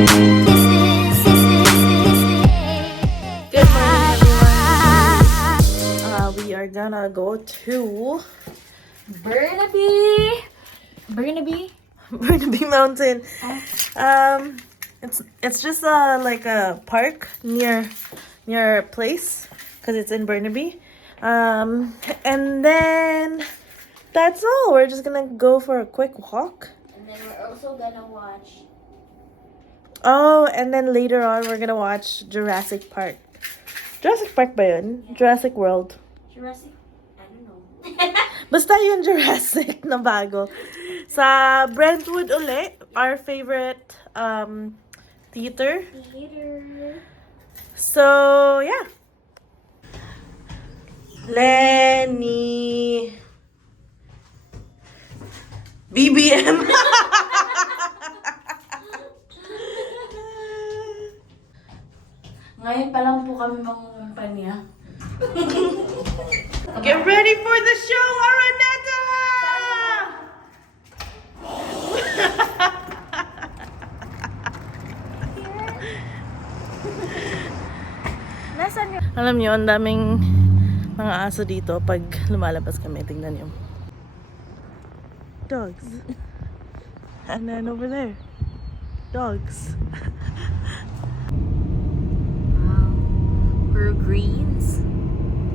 Good morning, everyone. We are gonna go to Burnaby Burnaby Mountain. It's just like a park near our place because it's in Burnaby. And then that's all. We're just gonna go for a quick walk. And then we're also gonna watch. Oh, and then later on we're gonna watch Jurassic Park. Jurassic Park ba yun? Jurassic World. Jurassic. I don't know. Basta yung Jurassic na bago. Sa Brentwood uli, our favorite theater. So, yeah. Lenny. BBM. Ngayon pa lang po kami mangungumpanya. Get ready for the show, Araneta! Nasaan yun? Alam niyo, ang daming mga aso dito pag lumalabas kami. Tingnan niyo. Dogs. And then over there, dogs. Wow. We're greens.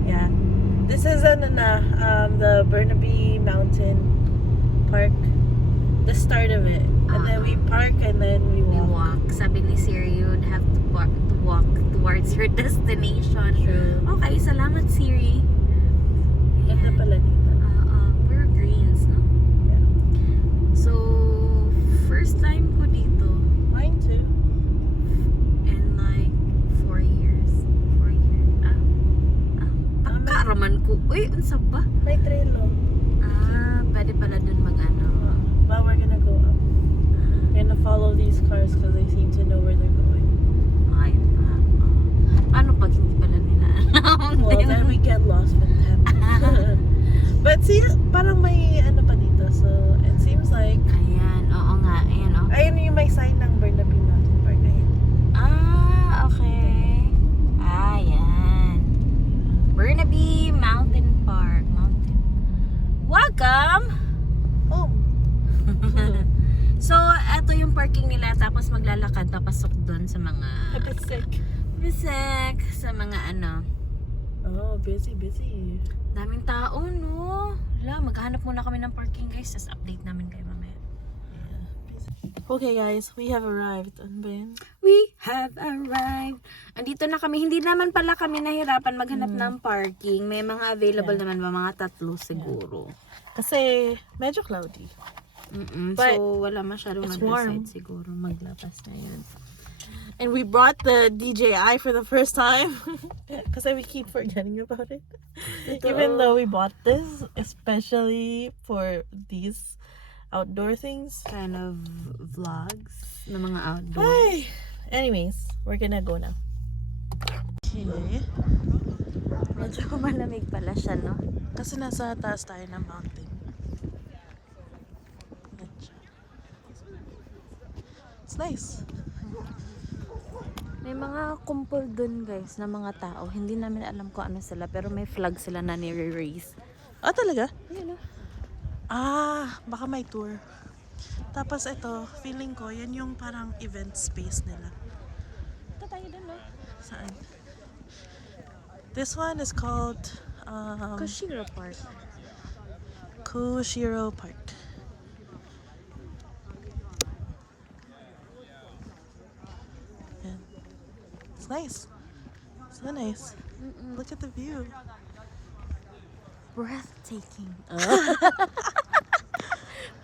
Yeah. This is the Burnaby Mountain Park. The start of it. And then we park and then we We walk. walk. Sabi ni Siri, you'd have to walk towards your destination. True. Okay, salamat Siri. Ganda pala dito. We're greens, no? Yeah. So, first time ko dito. Mine too. In like 4 years. 4 years. Pagkaraman ko. Uy, unsa ba? May trailer. Pwede pala dun mag-ano. But we're gonna go up. We're gonna follow these cars because they seem to know where they're going. Ay, paano pag hindi pala nila alam? Well, then we get lost with them. But see, parang may ano pa dito. So, it seems like... Ayan, oo nga. Ayan, oh. Ayun yung may sign ng Burnaby Mountain Park. Ayun. Okay. Ayan. Burnaby Mountain Park. Welcome! Oh. So, eto yung parking nila. Tapos maglalakad papasok doon sa mga... Bisek. Sa mga ano. Oh, busy. Daming tao, no? Wala, maghahanap muna kami ng parking, guys. Tapos update namin kayo mamaya. Okay, guys. We have arrived. Ano ba yun? We have arrived. Andito na kami. Hindi naman pala kami nahirapan maghanap ng parking. May mga available naman ba? Mga 3 siguro. Kasi medyo cloudy. But So, wala masyadong it's nag-decide warm. siguro. Maglapas na yun. And we brought the DJI for the first time. Because we keep forgetting about it. Even though we bought this, especially for these outdoor things. Kind of vlogs na mga outdoor. Ay! Anyways, we're gonna go now. Okay. Medyo malamig pala siya, no? Kasi nasa taas tayo ng mountain. It's nice. May mga kumpol dun, guys, na mga tao. Hindi namin alam kung ano sila, pero may flag sila na nire-raise. Ah, talaga? Ayun, no? Baka may tour. Tapos ito, feeling ko, yan yung parang event space nila. Ito tayo dun, no? Saan? This one is called Kushiro Park. Kushiro Park. Yeah. It's nice. So nice. Look at the view. Breathtaking.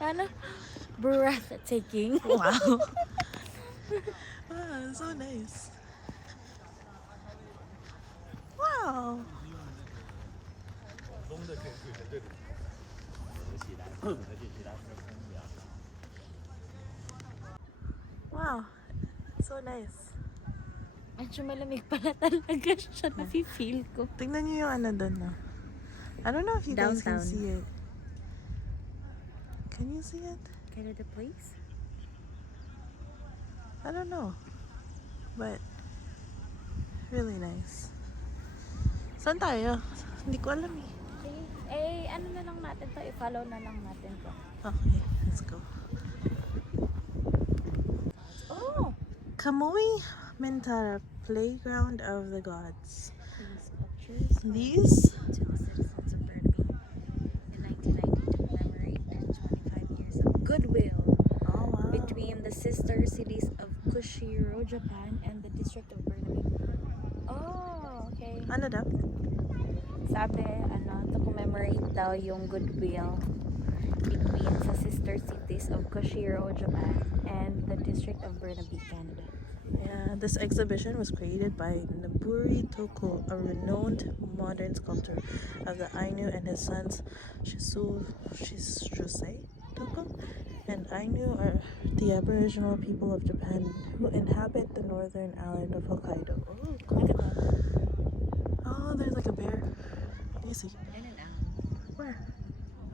Ano? Breathtaking. Wow. So nice. Wow. Wow. So nice. Medyo malamig pala talaga siya. Nafe-feel ko. Tingnan niyo yung ano doon, no? I don't know if you guys can Downtown. see it. Can you see it? Kind of the place? I don't know. But, really nice. Saan tayo? Hindi ko alam eh. Ano na lang natin to, i-follow na lang natin to. Okay, let's go. Oh! Kamui Mintara, Playground of the Gods. These pictures. These? To the citizens of Burnaby in 1990 to commemorate 25 years of goodwill Oh, wow. between the sister cities of Kushiro, Japan and the district of Burnaby. Oh, okay. Ano daw? Sabi, to commemorate daw yung goodwill between sa sister cities of Kushiro, Japan and the district of Burnaby, Canada. Yeah, this exhibition was created by Naburi Toko, a renowned modern sculptor of the Ainu, and his sons Shizusei Toko and Ainu are the Aboriginal people of Japan who inhabit the northern island of Hokkaido. Oh, cool. Look at that. Oh, there's like a bear. Let me see. And an owl. Where?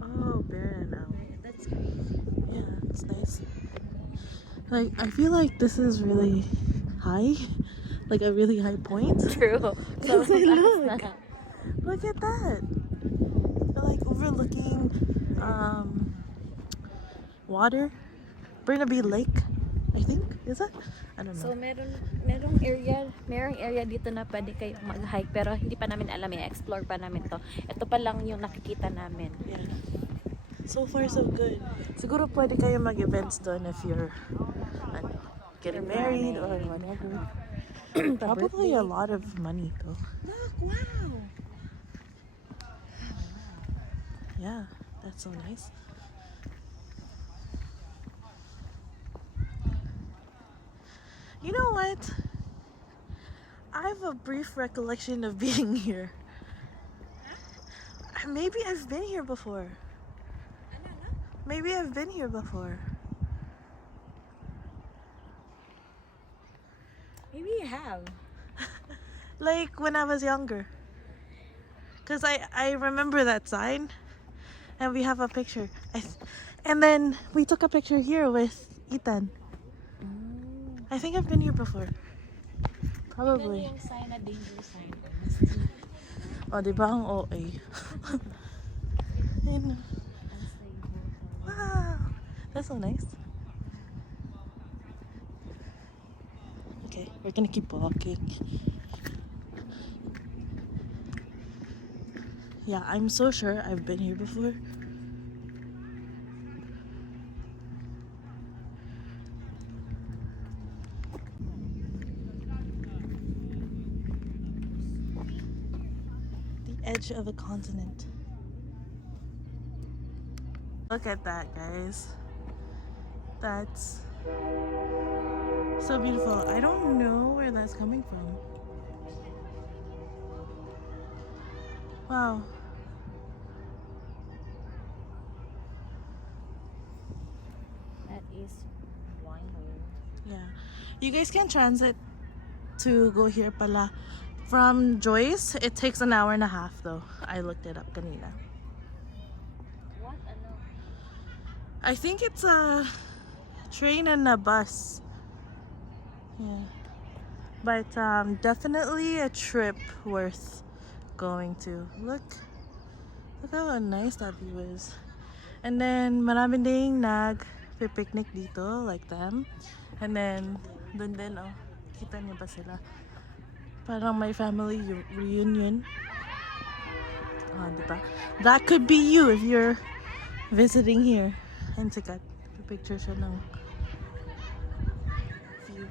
Oh, bear and owl. That's crazy. Yeah, it's nice. Like, I feel like this is really high. Like a really high point. True. So Because look at that. They're like overlooking water. Burnaby Lake, I think. Is it? I don't So know. merong area dito na pwede kayong mag-hike pero hindi pa namin alam, explore pa namin to. Ito pa lang yung nakikita namin. Yeah. So far, so good. Siguro pwede kayo mag-events doon if you're getting married or whatever. Probably a lot of money though. Look, wow. Yeah, that's so nice. You know what? I have a brief recollection of being here. Maybe I've been here before. Maybe I've been here before. Maybe you have. Like when I was younger. Because I remember that sign. And we have a picture. And then we took a picture here with Ethan. I think I've been here before. Probably. Yung sign na danger sign. Oh, di ba ang OA? Ayun. Wow. That's so nice. Okay, we're gonna keep walking. Yeah, I'm so sure I've been here before. The edge of a continent. Look at that, guys. That's so beautiful. I don't know where that's coming from. Wow. That is wild. Yeah. You guys can transit to go here pala. From Joyce, it takes an hour and a half though. I looked it up kanina. What? I think it's a train and a bus. Yeah. But definitely a trip worth going to. Look how nice that view is. And then maraming ding nag-picnic dito like them. And then dun din oh, kita niyo ba sila? Parang may family reunion. Oh, diba? That could be you if you're visiting here. And sikat, picture siya ng view.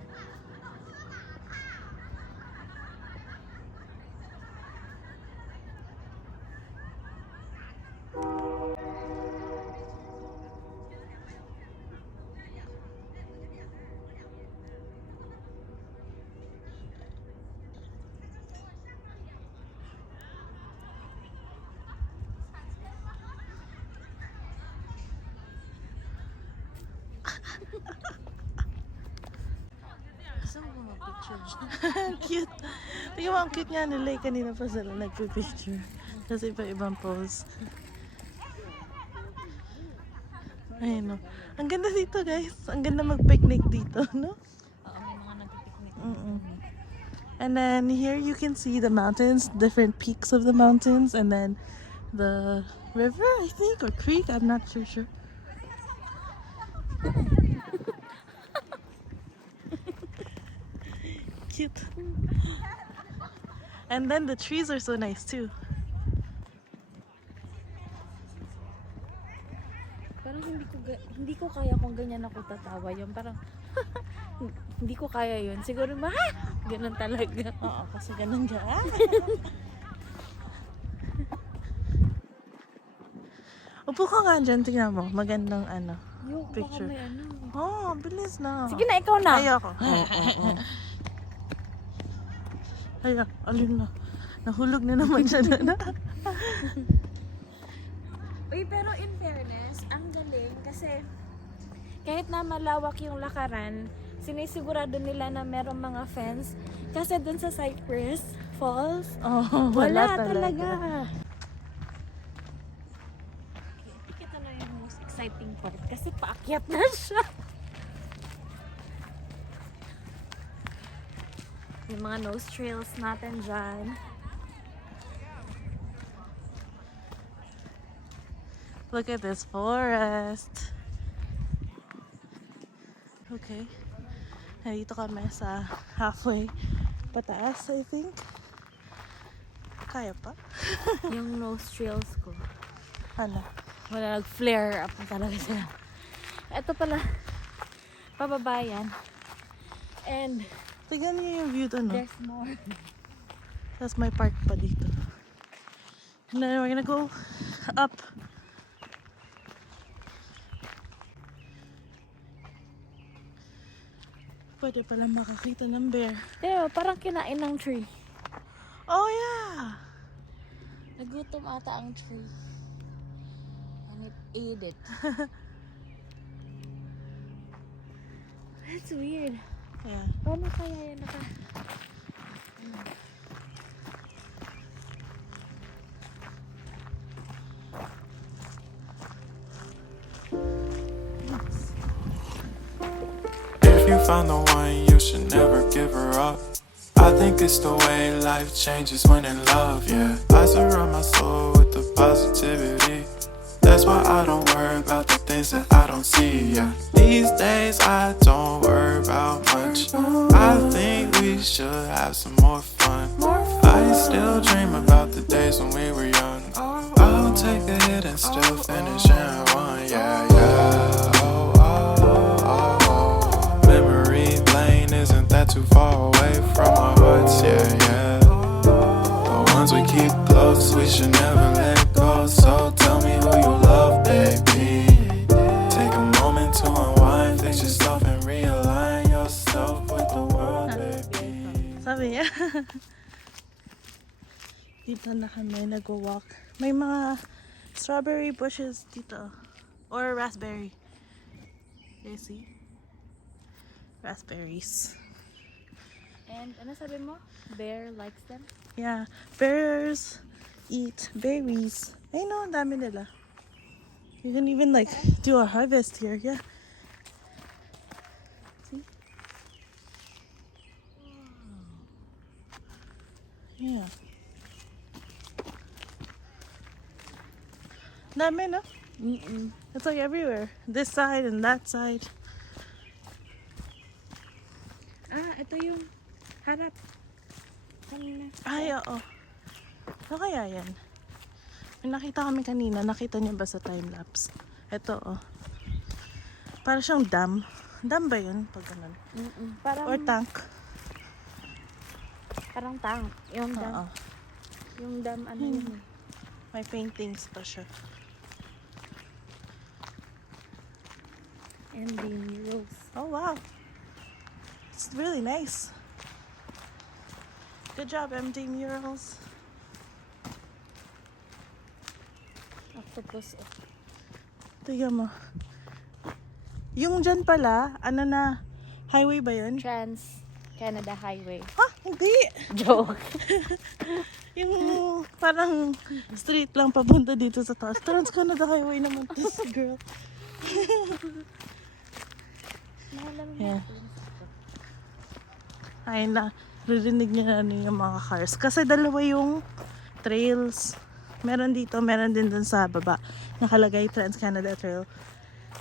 So, mga pictures. Cute. Tingnan mo, ang cute nga nila. Kanina pa sila nagpipicture. Kasi iba-ibang pose. Ayun no. Ang ganda dito guys. Ang ganda mag-picnic dito, no? And then here you can see the mountains, different peaks of the mountains, and then the river, I think, or creek, I'm not too sure. Cute. And then the trees are so nice too. Parang hindi ko kaya kung ganyan ako tatawa yun. Parang hindi ko kaya yun. Siguro ganun talaga. Oo, kasi ganun ka. Upo ka nga dyan, tingnan mo. Magandang picture. Baka may Oh, bilis na. Sige na, ikaw na. Ayoko. Alin na. Nahulog na naman siya na. Uy, pero in fairness, ang galing kasi kahit na malawak yung lakaran, sinisigurado nila na merong mga fence. Kasi dun sa Cypress Falls, wala talaga. Ito na yung most exciting part kasi paakyat na siya. Yung mga nose trails natin dyan. Look at this forest. Okay. Nandito kami sa halfway pataas, I think. Kaya pa? Yung nose trails ko. Ano? Wala, nag-flare up na talaga sila. Ito pala, pababa yan. And Tignan niyo yung view doon, no? there's more. That's my park pa dito. And then we're gonna go up. Pwede pala makakita ng bear. Pero parang kinain ng tree. Oh yeah! Nagutom ata ang tree. And it ate it. That's weird. Yeah. Paano kaya yan If you found the one, you should never give her up. I think it's the way life changes when in love, yeah. I surround my soul with the positivity. That's why I don't worry about the things that I don't see, yeah. These days I don't worry about much. I think we should have some more fun. I still dream about the days when we were young. I'll take a hit and still finish in one, yeah, yeah. Oh, oh, oh, oh. Memory lane isn't that too far away from our hearts, yeah, yeah. The ones we keep close, we should never let go. So tell me who you love, baby. Take a moment to unwind, fix yourself and realign yourself with the world, baby. Sabi niya. Dito na kami nag-walk. May mga strawberry bushes dito. Or raspberry. You see? Raspberries. And ano sabi mo? Bear likes them? Yeah. Bears eat berries. I know, ang dami nila. You can even like do a harvest here, yeah. See? Yeah. Dami, no? It's like everywhere. This side and that side. Ito yung harap. Kanina. Ay, oo. Ano kaya yan? May nakita kami kanina. Nakita niyo ba sa time-lapse? Ito, oh. Para siyang dam. Dam ba yun? Pag ganun. Parang, Or tank. parang tank. Yung dam. Oo. Yung dam, ano yun eh. May paintings pa siya. And the murals. Oh, wow. It's really nice. Good job, MD Murals. Octopus. Tignan mo. Yung dyan pala, ano na, highway ba yun? Trans-Canada Highway. Ha? Hindi! Joke. Yung parang street lang papunta dito sa taas. Trans-Canada Highway naman this girl. Mahalam Yeah. natin. Ayun na. Ririnig niya na yung mga cars. Kasi dalawa yung trails. Meron dito, meron din dun sa baba. Nakalagay Trans-Canada Trail.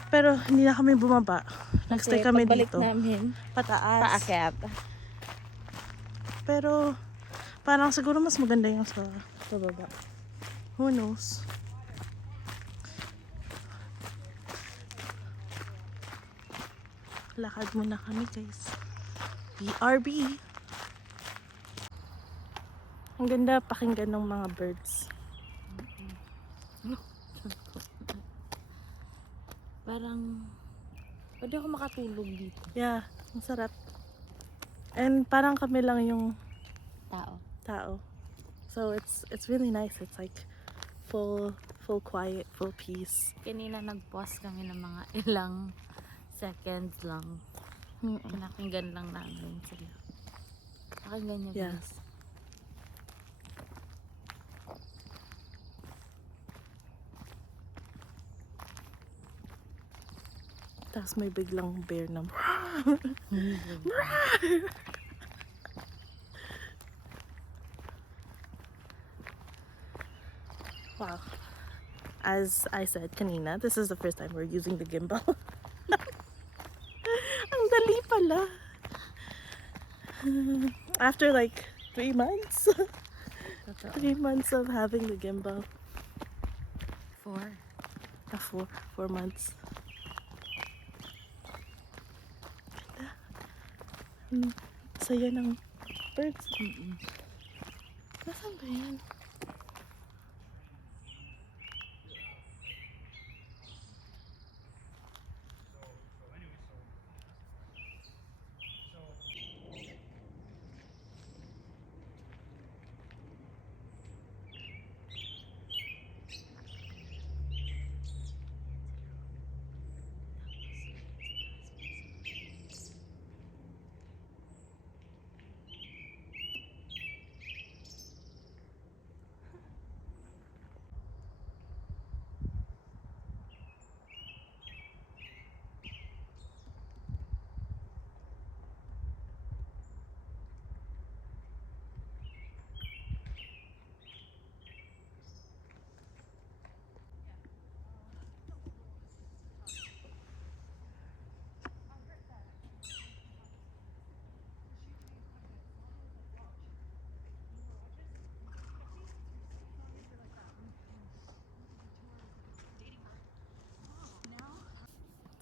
Pero hindi na kami bumaba. Nagstay kami pagbalik dito. namin, Pataas. paakyat. Pero parang siguro mas maganda yung sa baba. Who knows? Lakad muna kami guys. BRB. Ang ganda pakinggan ng mga birds. Parang, pwede ako makatulog dito. Yeah, ang sarap. And parang kami lang yung Tao. So it's really nice. It's like full quiet, full peace. Kanina nag-pause kami ng mga ilang seconds lang. Pinakinggan lang namin sila. Pakinggan niyo Yeah. guys. Tapos may biglang bear na wow. As I said kanina, this is the first time we're using the gimbal. Ang dali pala. After like 3 months. 3 months of having the gimbal. 4 months. Saya ng birds. Nasaan ba yan?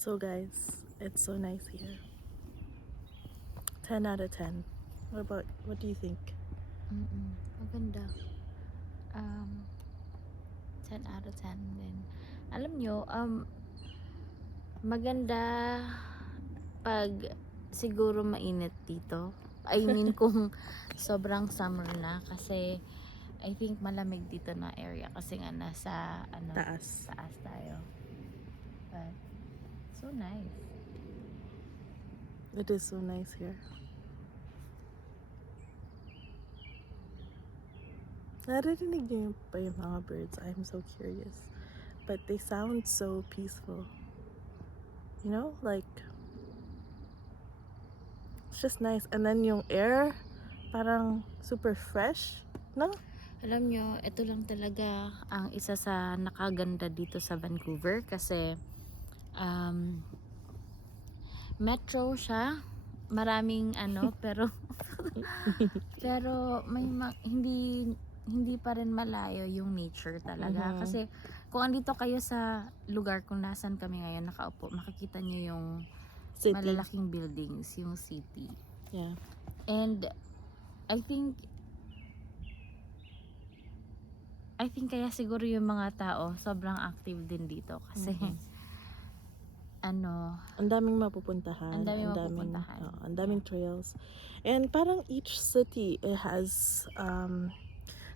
So guys, it's so nice here. 10 out of 10. What do you think? Maganda. 10 out of 10 din. Alam nyo, maganda pag siguro mainit dito. I mean kung sobrang summer na kasi I think malamig dito na area kasi nga nasa Taas. taas tayo. But so nice. It is so nice here. Naririnig niyo pa yung mga birds. I'm so curious. But they sound so peaceful. You know, like it's just nice. And then yung air, parang super fresh, no? Alam nyo, ito lang talaga ang isa sa nakaganda dito sa Vancouver kasi metro siya. Maraming pero may hindi pa rin malayo yung nature talaga. Kasi kung andito kayo sa lugar kung nasan kami ngayon nakaupo, makikita nyo yung City. malalaking buildings, yung city. Yeah. And I think kaya siguro yung mga tao sobrang active din dito kasi Ang daming mapupuntahan. Ang daming mapupuntahan. Ang daming trails. And parang each city it has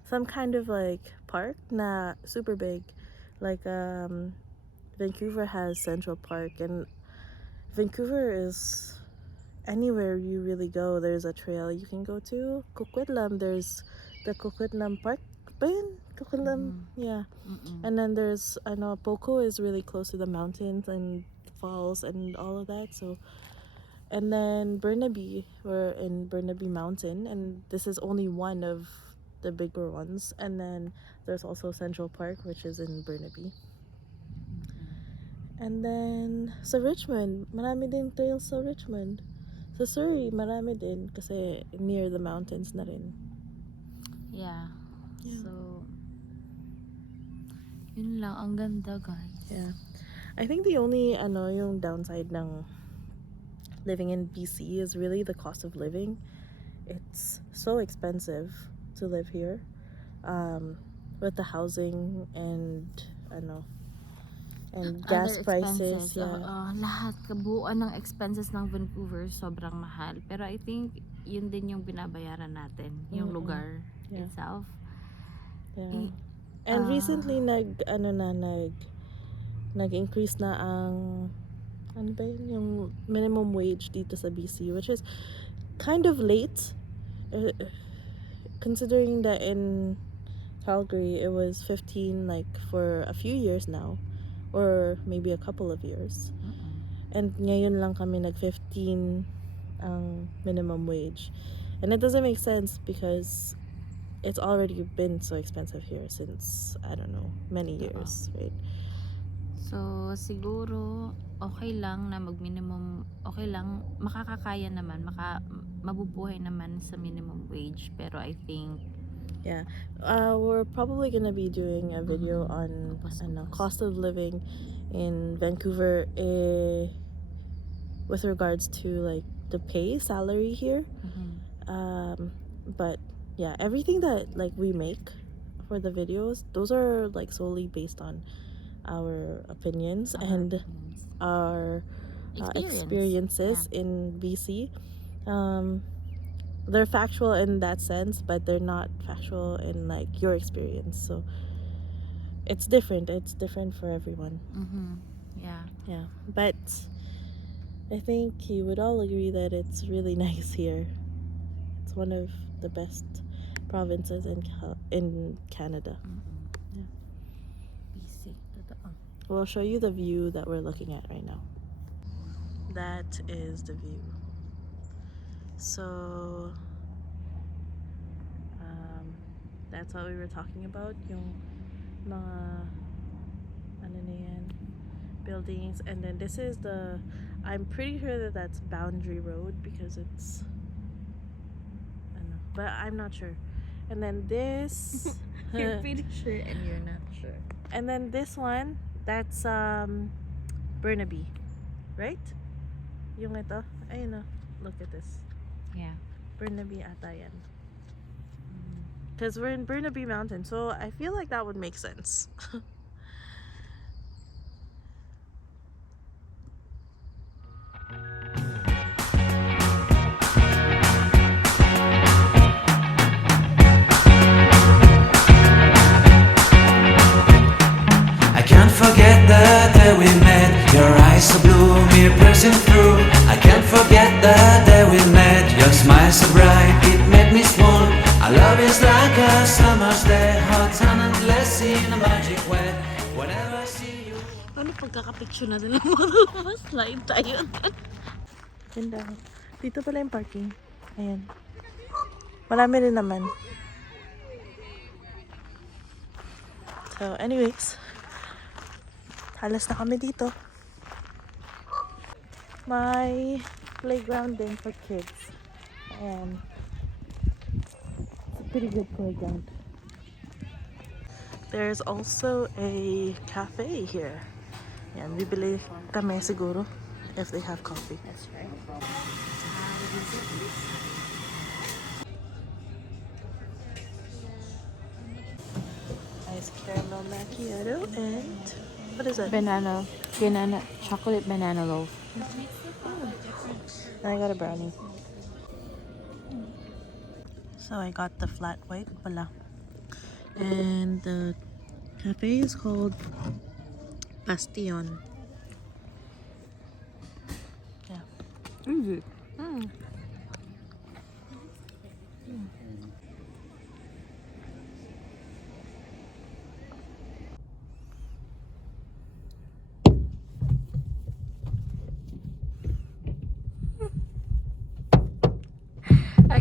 some kind of like park na super big. Like Vancouver has Central Park, and Vancouver is anywhere you really go there's a trail you can go to. Coquitlam, there's the Coquitlam Park. Coquitlam, yeah. And then there's Poco is really close to the mountains and falls and all of that, so And then Burnaby, we're in Burnaby Mountain, and this is only one of the bigger ones. And then there's also Central Park, which is in Burnaby. And then sa Richmond, marami din trails sa Richmond. Sa Surrey, marami din kasi near the mountains na rin. Yeah. Yeah. So, yun lang. Ang ganda, guys. Yeah. I think the only yung downside ng living in BC is really the cost of living. It's so expensive to live here. With the housing and and gas Other prices, expenses. Lahat, kabuuan ng expenses ng Vancouver, sobrang mahal. Pero I think, yun din yung binabayaran natin. Yung lugar Yeah. itself. Yeah. And recently nag-increase na ang ano ba yun, yung minimum wage dito sa BC, which is kind of late, considering that in Calgary it was 15 like for a few years now, or maybe a couple of years. And ngayon lang kami nag-15 ang minimum wage. And it doesn't make sense because it's already been so expensive here since, I don't know, many years, right? So, siguro, okay lang na mag-minimum, okay lang, makakakaya naman, mabubuhay naman sa minimum wage. Pero I think, Yeah. We're probably gonna be doing a video on cost of living in Vancouver with regards to like the salary here. But yeah, everything that like we make for the videos, those are like solely based on our opinions and our experiences in BC. They're factual in that sense, but they're not factual in like your experience. So it's different for everyone. Yeah, but I think you would all agree that it's really nice here. It's one of the best provinces in Canada. Yeah. busy. Totoo. We'll show you the view that we're looking at right now. That is the view. So that's what we were talking about, yung mga ano na yan, buildings. And then this is I'm pretty sure that that's Boundary Road because it's but I'm not sure. And then this You're pretty sure and you're not sure. and then this one, that's Burnaby, right? Yung ito, ayun na, look at this. Yeah. Burnaby ata yan. Because we're in Burnaby Mountain, so I feel like that would make sense. I can't forget the day we met. Your eyes so blue, me piercing through. I can't forget the day we met. Your smile so bright, it made me swoon. Our love is like a summer's day, hot and endless in a magic way. Whenever I see you. Ano pagkakapicture natin ng mga slide tayo? Ganda. Dito pala yung parking. Ayan. Marami rin naman. So, anyways. Halos na kami dito. May playground din for kids. And it's a pretty good playground. There's also a cafe here. Yan, bibili kami siguro if they have coffee. That's right. Nice caramel macchiato and what is that? Banana, chocolate banana loaf. And I got a brownie. So I got the flat white pala. And the cafe is called Bastion. Yeah. Easy.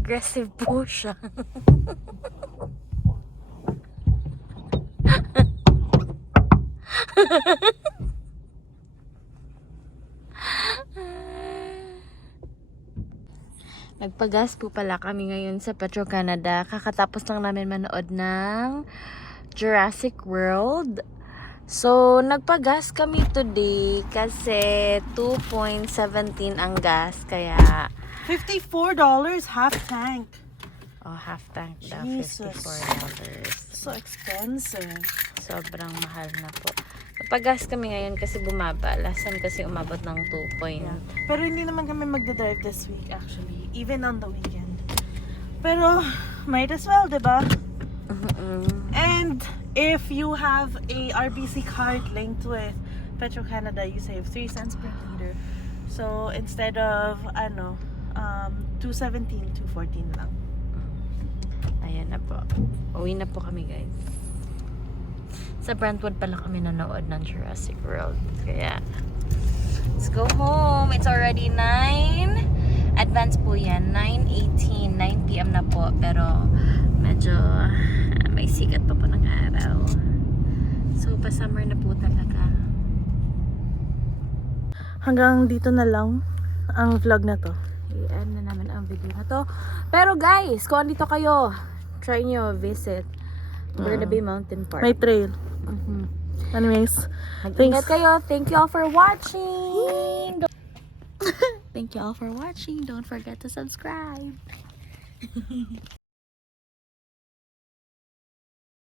Aggressive po siya. Nagpagas po pala kami ngayon sa Petro Canada. Kakatapos lang namin manood ng Jurassic World. So, nagpagas kami today kasi 2.17 ang gas. Kaya, $54 half tank. half tank daw, Jesus. $54. So expensive. Sobrang mahal na po. Nagpagas kami ngayon kasi bumaba. Last time kasi umabot ng 2 point. Yeah. Pero hindi naman kami magdadrive this week actually. Even on the weekend. Pero, might as well, diba? And if you have a RBC card linked with Petro-Canada, you save 3 cents per liter. So, instead of, 2.17, 2.14 lang. Ayan na po. Uwi na po kami, guys. Sa Brentwood pala kami nanood ng Jurassic World. Kaya, let's go home. It's already 9. Advance po yan. 9:18. 9 p.m. na po. Pero, medyo may sikat pa po ng araw. So, pa-summer na po talaga. Hanggang dito na lang ang vlog na to. I-end na namin ang video na to. Pero guys, kung andito kayo, try nyo visit Burnaby Mountain Park. May trail. Anyways, Mag-ingat kayo. Thank you all for watching. Thank you all for watching. Don't forget to subscribe.